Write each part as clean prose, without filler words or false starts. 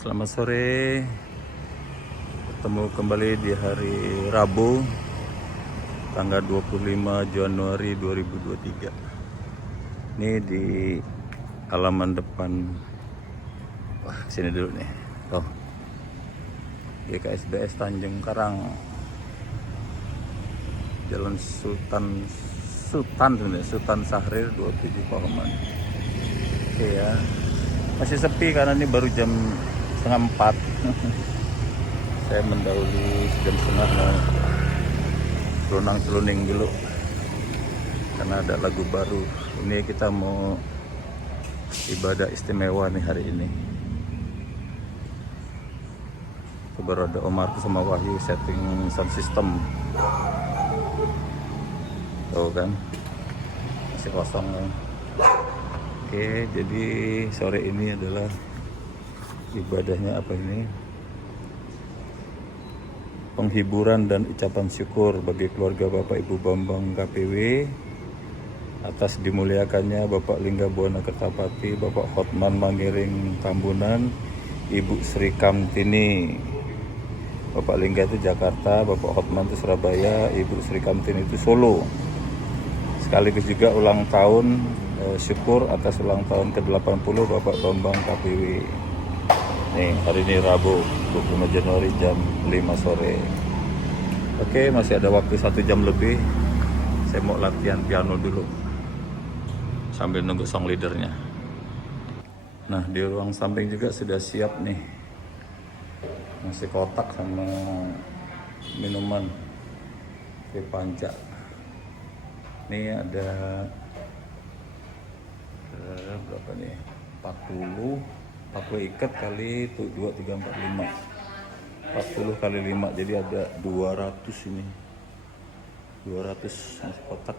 Selamat sore. Ketemu kembali di hari Rabu tanggal 25 Januari 2023. Ini di halaman depan. Wah, sini dulu nih. Tuh. GKSBS Tanjung Karang. Jalan Sultan Syahrir 27 Pahaman. Oke ya. Masih sepi karena ini baru jam 3:30. Saya mendahului jam 3:30 mau celunang-celuning dulu karena ada lagu baru. Ini kita mau ibadah istimewa nih hari ini. Baru ada Omar sama Wahyu setting sound system. Tuh kan, masih kosong kan. Oke, jadi sore ini adalah ibadahnya apa ini? Penghiburan dan ucapan syukur bagi keluarga Bapak Ibu Bambang KPW atas dimuliakannya Bapak Lingga Buana Kertapati, Bapak Hotman Mangiring Tambunan, Ibu Sri Kamtini. Bapak Lingga itu Jakarta, Bapak Hotman itu Surabaya, Ibu Sri Kamtini itu Solo. Sekaligus juga ulang tahun syukur atas ulang tahun ke-80 Bapak Bambang KPW. Nih, hari ini Rabu 25 Januari jam 5 sore. Oke, masih ada waktu 1 jam lebih. Saya mau latihan piano dulu sambil nunggu song leadernya. Nah, di ruang samping juga sudah siap nih. Masih kotak sama minuman Oke, panca. Ini ada berapa nih? 40 ikat kali 2, 3, 4, 5. 40 kali 5, jadi ada 200 ini. 200 masih kotak.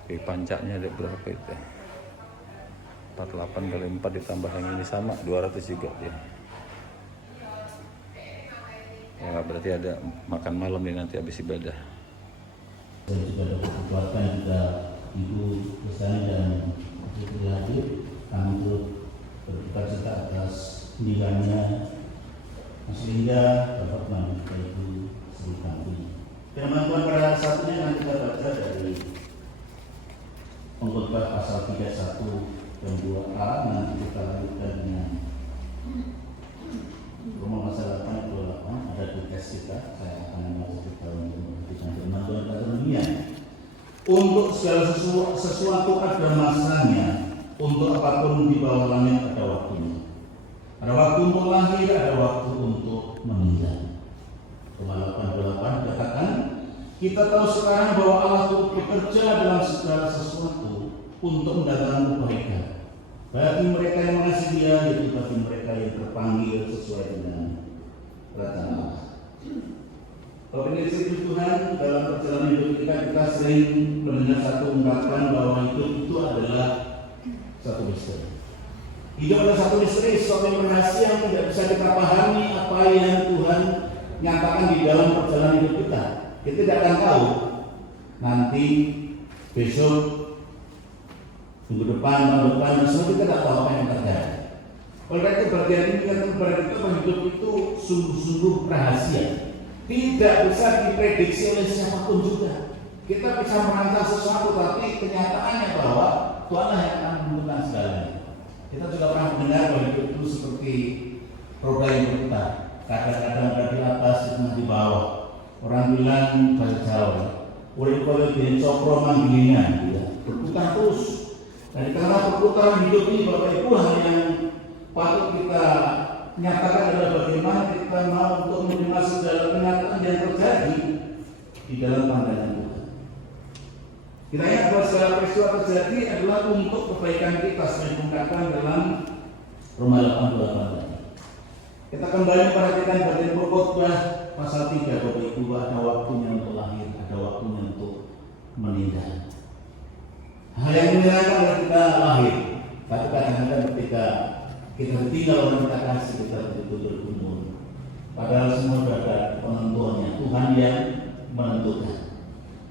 Oke, pancaknya ada berapa itu? 48 kali 4 ditambah yang ini sama 200 juga dia. Ya, berarti ada makan malam nih nanti habis ibadah. Dan juga dapat dikeluarkan juga Ibu Bestani dan Putri Hadir. Kami turut berduka cita atas meninggalnya Mas Lingga, Bapak Bambang Ibu Sri Kamtini. Firman Tuhan pada satunya nanti kita baca dari Pengkhotbah pasal 31 dan 2a. Nanti kita lanjutkan dengan Roma pasal 8 28. Ada tugas kita. Saya akan membaca untuk memberikan firman Tuhan pada dunia. Untuk segala sesuatu ada masanya. Untuk apapun di bawah langit ada waktunya. Ada waktu untuk lahir, ada waktu untuk meninggal. Roma 8:28 katakan, kita tahu sekarang bahwa Allah turut bekerja dalam segala sesuatu untuk mendatangkan kebaikan bagi mereka yang mengasihi Dia, yaitu bagi mereka yang terpanggil sesuai dengan rencana Allah. Bapak Ibu Tuhan, dalam perjalanan hidup kita sering mendengar satu ungkapan bahwa hidup itu adalah satu misteri. Hidup adalah satu misteri, sesuatu yang rahasia yang tidak bisa kita pahami apa yang Tuhan nyatakan di dalam perjalanan hidup kita. Kita tidak akan tahu nanti, besok, minggu depan, tahun depan, dan semua kita tidak tahu apa yang terjadi. Oleh itu bagian ini kan kepada kita bahwa hidup itu sungguh-sungguh rahasia. Tidak bisa diprediksi oleh siapapun juga. Kita bisa merancang sesuatu, tapi kenyataannya bahwa Tuhanlah yang akan menentukan segalanya. Kita juga pernah mendengar bahwa hidup itu seperti roda yang berputar. Kadang-kadang ada di atas, kadang di bawah. Orang bilang bahasa Jawa, urip koyo dene cokro manggilingan, gitu. Berputar terus. Dan karena perputaran hidup ini Bapak Ibu, hal yang patut kita nyatakan adalah bagaimana kita mau untuk menerima segala kenyataan yang terjadi di dalam pandangan Tuhan. Kita ingat bahwa segala peristiwa terjadi adalah untuk kebaikan kita, seperti diungkapkan dalam Roma 8:28. Kita kembali perhatikan bagian Pengkhotbah pasal 3, Bapak Ibu, ada waktunya untuk lahir, ada waktunya untuk meninggal. Hal yang menyenangkan adalah kita lahir, tapi kadang-kadang ketika kita ditinggal orang kita kasih, kita betul-betul bergumul. Padahal semua sudah ada penentuannya, Tuhan yang menentukan.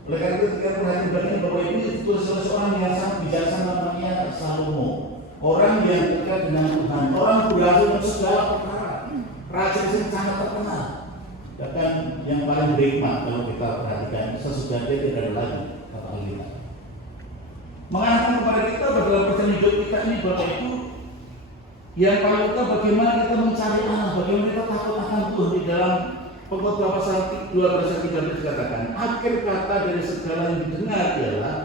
Oleh karena itu kita perhatikan bagian Bapak Ibu, itu seorang yang sangat bijaksana namanya Salomo. orang yang dekat dengan Tuhan, orang berhasil dalam segala perkara, raja yang sangat terkenal. Bahkan yang paling berhikmat kalau kita perhatikan, sesudah dia tidak ada lagi kata Alkitab. Mengarahkan kepada kita dalam perjalanan hidup kita ini Bapak Ibu, yang paling utama bagaimana kita mencari Allah, bagaimana kita takut akan Tuhan. Di dalam Pengkhotbah pasal 12 dikatakan, akhir kata dari segala yang didengar ialah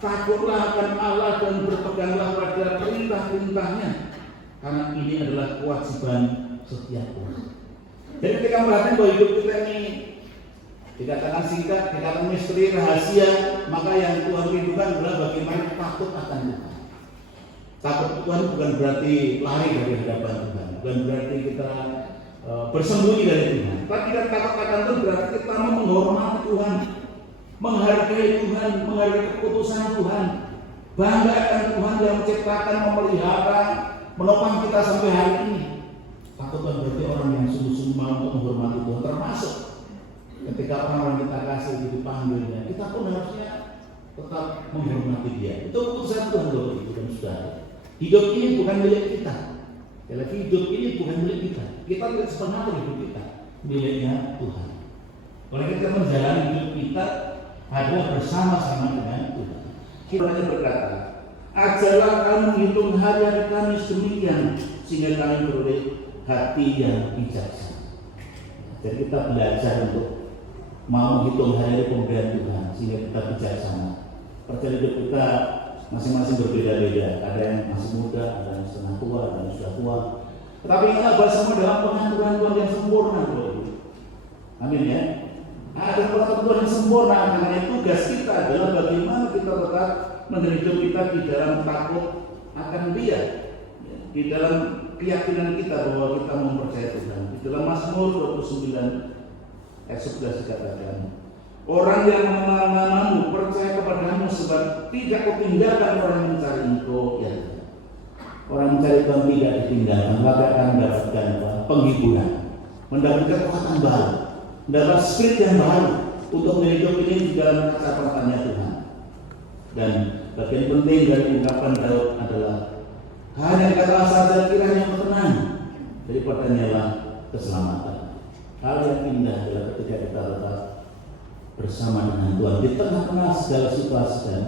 takutlah akan Allah dan berpeganglah pada perintah-perintahnya, karena ini adalah kewajiban setiap orang. Jadi ketika memperhatikan bahwa hidup kita ini dikatakan singkat, dikatakan misteri, rahasia, maka yang Tuhan rindukan adalah bagaimana takut akan Tuhan. Takut Tuhan bukan berarti lari dari hadapan Tuhan, bukan berarti kita bersembunyi dari Tuhan. Tapi kita takut akan Tuhan berarti kita menghormati Tuhan, menghargai Tuhan, menghargai keputusan Tuhan, bangga akan Tuhan yang menciptakan, memelihara, menopang kita sampai hari ini. Takut Tuhan berarti orang yang sungguh-sungguh mau untuk menghormati Tuhan, termasuk ketika orang-orang kita kasih dipanggilnya, kita pun harusnya tetap menghormati dia. Itu keputusan Tuhan loh, itu dan saudara. Hidup ini bukan milik kita. Lagi hidup ini bukan milik kita. Kita tidak sepenuhnya hidup kita, miliknya Tuhan. Oleh kita menjalani hidup kita adalah bersama-sama dengan Tuhan. Kita berkata, ajarlah kami menghitung hari-hari kami sedemikian sehingga kami beroleh hati yang bijaksana. Jadi kita belajar untuk mau menghitung hari-hari pemberian Tuhan sehingga kita bijaksana. Perjalanan hidup kita masing-masing berbeda-beda. Ada yang masih muda, ada yang setengah tua, ada yang sudah tua. Tetapi kita bahas semua dalam pengaturan Tuhan yang sempurna. Amin ya. Ada pengaturan Tuhan yang sempurna. Karena tugas kita adalah bagaimana kita tetap menjalani hidup kita di dalam takut akan Dia, di dalam keyakinan kita bahwa kita mempercayai Tuhan. Di dalam Mazmur 29 ayat 11 dikatakan, orang yang mengenal namamu percaya kepadamu sebab tidak kutinggalkan orang yang mencari Engkau. Ya. Orang mencari Tuhan tidak ditinggalkan, maka akan mendapatkan penghiburan, mendapatkan kekuatan baru, mendapat spirit yang baru untuk hidup ini di dalam kacamatannya Tuhan. Dan bagian penting dari ungkapan Daud adalah hanya kata saja kiranya tenang, daripada nyala keselamatan. Hal yang indah adalah ketika kita tetap bersama dengan Tuhan di tengah-tengah segala situasi dan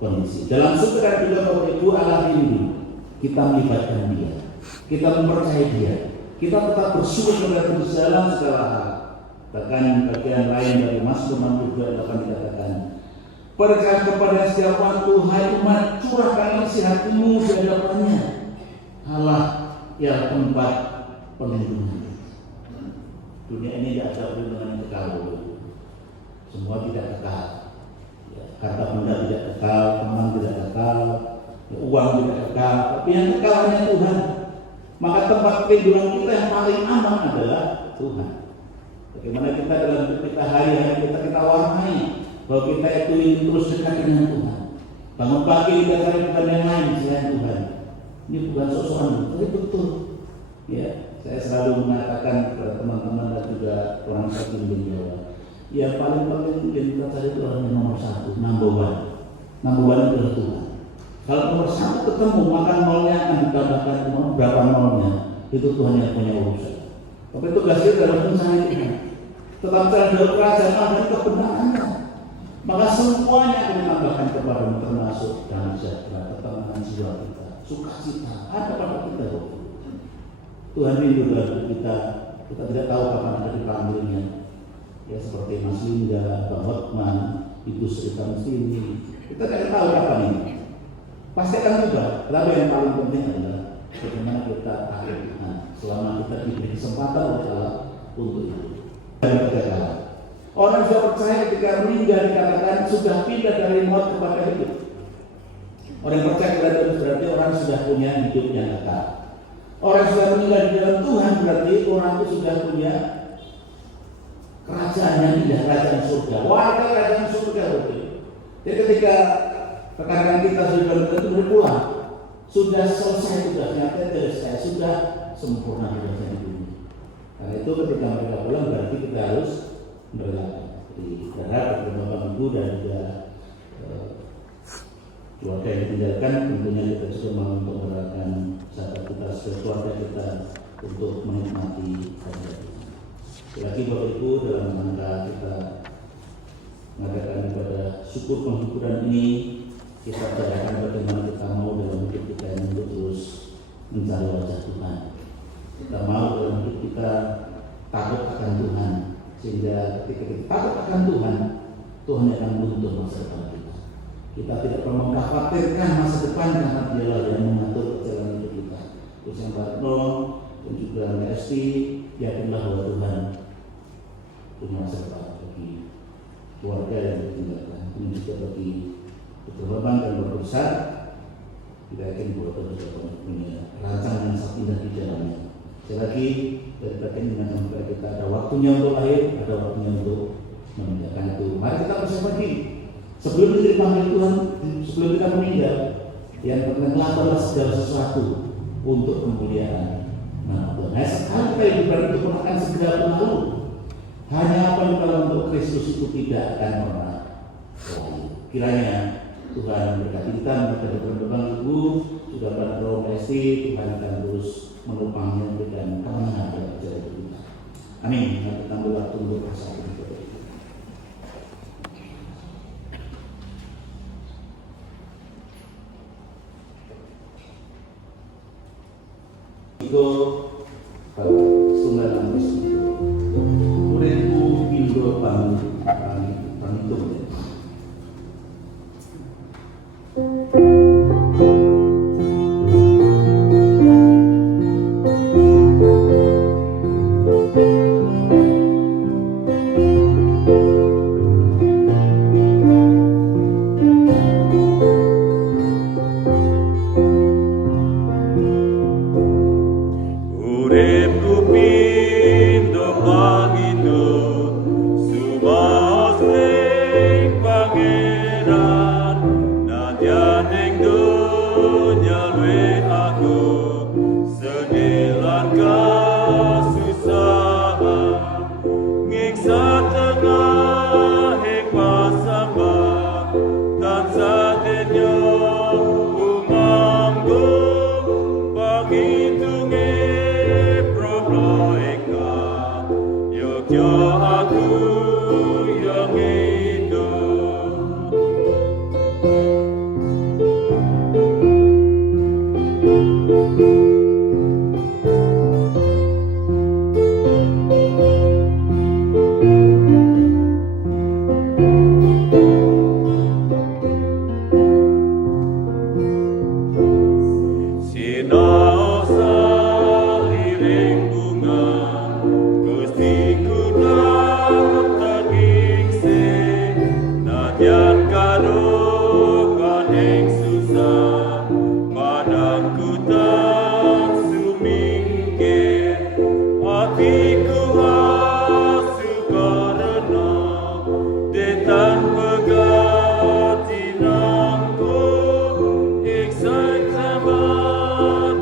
kondisi. Dalam suka juga Bapak Ibu Allah rindu kita melibatkan Dia, kita mempercayai Dia, kita tetap bersyukur kepada Tuhan dalam segala hal. Bahkan bagian lain dari Mazmur 28 dikatakan, percaya kepada setiap waktu, hai umat, curahkan isi hatimu di hadapannya. Allah ya tempat perlindungan. Dunia ini tidak ada perlindungan yang kekal. Semua tidak kekal. Ya, harta benda tidak kekal, teman tidak kekal, ya, uang tidak kekal. Tapi yang kekal hanya Tuhan. Maka tempat perlindungan kita yang paling aman adalah Tuhan. Bagaimana kita dalam hidup kita hari-hari kita warnai bahwa kita itu ingin terus dekat dengan Tuhan. Bangun pagi kita cari Tuhan yang lain selain Tuhan. Ini bukan sosokan, tapi betul. Ya, saya selalu mengatakan kepada teman-teman dan juga orang terbimbing bahwa yang paling penting yang kita cari itu orang yang nomor satu, number one. Number one adalah Tuhan. Kalau nomor satu ketemu, maka nolnya akan ditambahkan berapa nolnya. Itu Tuhan yang punya urusan. Tapi tugas kita adalah mencari Tuhan. Tetap cari dalam kerajaan Allah dan kebenarannya. Maka semuanya akan ditambahkan kepadamu, termasuk damai sejahtera, ketenangan jiwa kita, sukacita ada pada kita. Tuhan rindu dalam kita tidak tahu kapan ada dipanggilnya. Ya seperti Mas Linda, Bang Hotman, Ibu Sri Kamsini, kita tidak tahu kapan ini. Pasti akan juga. Lalu yang paling penting adalah bagaimana kita akhir selama kita diberi kesempatan oleh Allah untuk itu. Dan kegagalan. Orang sudah percaya ketika meninggal dikatakan sudah pindah dari maut kepada hidup. Orang yang percaya kepada itu berarti orang sudah punya hidup yang kekal. Orang sudah meninggal di dalam Tuhan berarti orang itu sudah punya kerajaan yang indah, kerajaan surga. Warga kerajaan surga betul. Jadi ketika rekan-rekan kita sudah boleh pulang, sudah selesai tugasnya, selesai, sudah sempurna tugasnya di dunia. Karena itu ketika mereka pulang berarti kita harus berlaku. Jadi berharap kepada Bapak Ibu dan juga keluarga yang ditinggalkan, tentunya kita juga mau untuk merayakan sahabat kita sebagai keluarga kita untuk menikmati hari ini. Lagi Bapak Ibu, dalam rangka kita mengadakan ibadah syukur penghiburan ini, kita bicarakan bagaimana kita mau dalam hidup kita ini untuk terus mencari wajah Tuhan. Kita mau dalam hidup kita takut akan Tuhan, sehingga ketika kita takut akan Tuhan, Tuhan akan menuntun masa depan kita. Kita tidak perlu mengkhawatirkan masa depan karena Dialah yang mengatur perjalanan hidup kita. Terus yang Barno dan juga Esti, yakinlah bahwa Tuhan punya masa depan bagi keluarga yang ditinggalkan, ini juga bagi berkorban dan berbesar. Kita yakin bahwa Tuhan juga punya rancangan yang sangat indah di dalamnya. Sekali lagi, dari bagian dengan kepada kita ada waktunya untuk lahir, ada waktunya untuk meninggalkan itu. Mari kita bersiap lagi. Sebelum kita dipanggil Tuhan, sebelum kita meninggal, yang pentinglah adalah segala sesuatu untuk kemuliaan nama Tuhan. Nah, sekali kita hidup itu pun akan segera berlalu. Hanya apa yang kalau untuk Kristus itu tidak akan pernah berlalu. Kiranya Tuhan memberkati kita, memberkati teman-teman Ibu, sudah pada Esti, Tuhan akan terus menopangnya dengan kemenangan dalam perjalanan kita. Amin. Kita ambil waktu untuk bersama. Itu Sunda Lampus itu Uripku Pindho Panitum.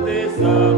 Desa